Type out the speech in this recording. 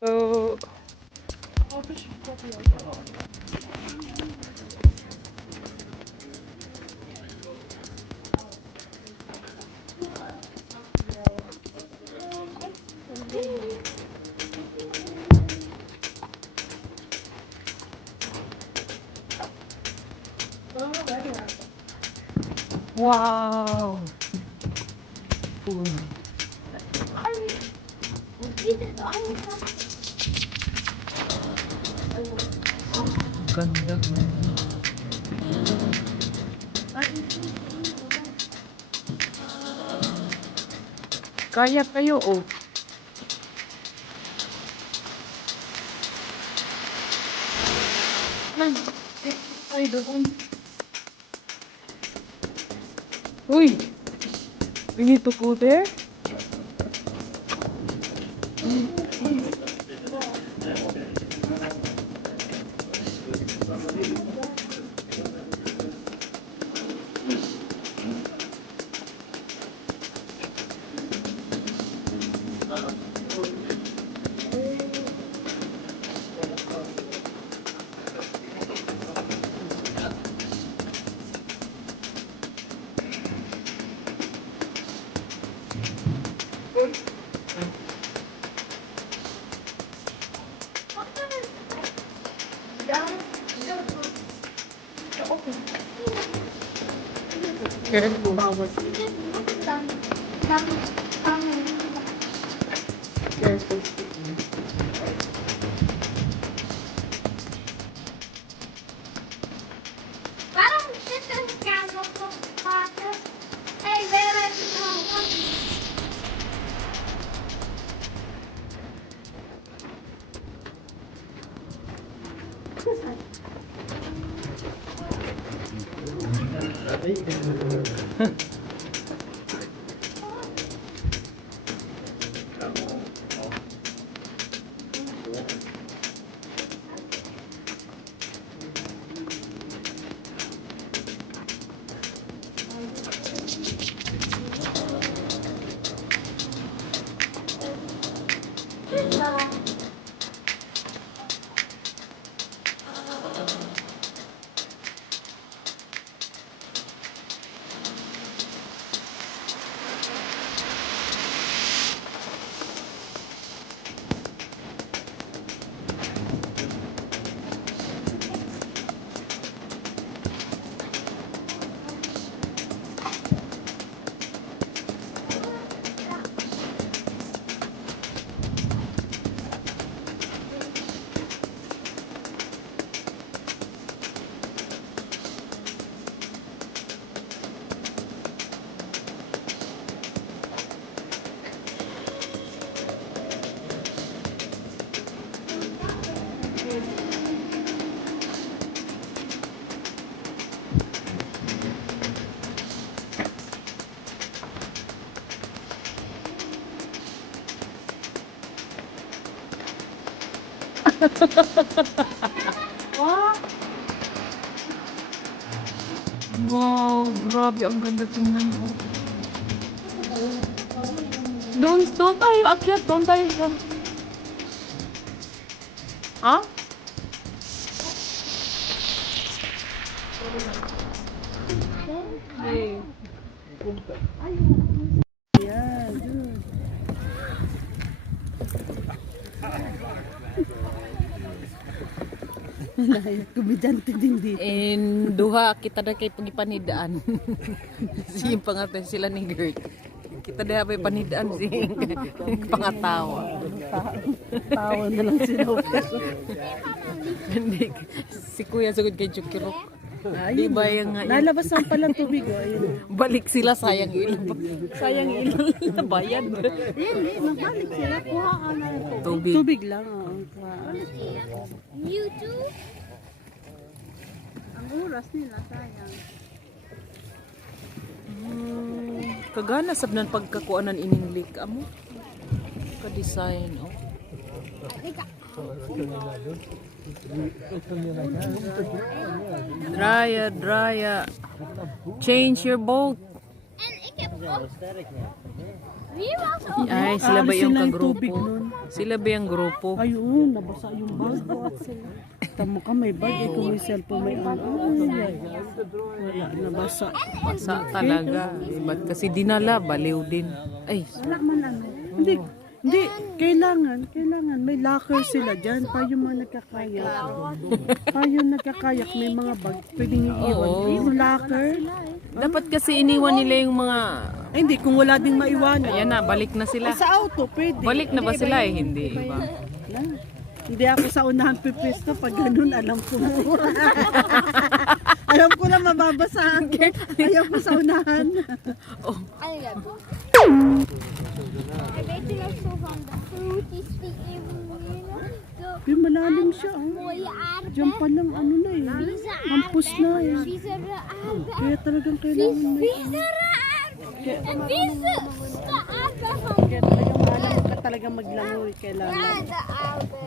So, wow. Ganda. Kaya kayo, oh. Ay, doon. Uy, we need to go there? Careful. Careful. Wow, grabe, ang ganda tingnan mo. Doon tayo, akyat, doon tayo. Ha? Hey. Yeah, good. Komedante din dito. And duha kita na kay pagipanidaan. Si pangatay sila ni Gert. Kita na may panidaan si pangatawa. Tawa na lang sila. Hindi si Kuya sugod kay Chukirok. Di ba yung Nalabas naman palang tubig. Oh, ayun. balik sila sayang ilang. Sayang ilang bayad. Hindi, magbalik sila. Kuha ka na. Tubig. Tubig lang. Oh. YouTube? Ang oras nila, sayang. Kagana sab nan pagkakuanan ining lake amo. Ka-design oh. Draya. Change your boat. En ik heb ook Ay, sila ba yung Sila yung tubig kagrupo? nun. Sila ba yung grupo? Ayun, nabasa yung bag. Tamo ka, may bag. Ito may cellphone, may ano. Ay, wala, nabasa. Basa talaga. Ba't kasi dinala? Baliw din. Ay, Wala man ano. Hindi, kailangan, may locker sila dyan. Pa yung mga nagkakayak. Pa yung nagkakayak, may mga bag. Pwedeng iiwan. Oo. Yung locker. dapat kasi iniwan nila yung mga... Ay, hindi, kung wala ding maiwanan. Ayan na, balik na sila. Sa auto, pwede. Balik na ba Hindi, sila iba eh? yun. Hindi, Iba iba. yun. Wala. Hindi ako sa unahan pipisto. Pag ganun, alam ko. Alam ko na mababasahan ko. Ayaw ko sa unahan. I weet je nog zo van de groetjes die even Yung malalim siya. Oh. mooie aarde. Diyan pa lang, ano na eh. Vieze Campus na eh. Viezere aarde. Kaya talagang kailangan may... Viezere aarde. En vieze de aarde van Kaya talagang maalam ka talagang maglangoy. Kailangan. de aarde.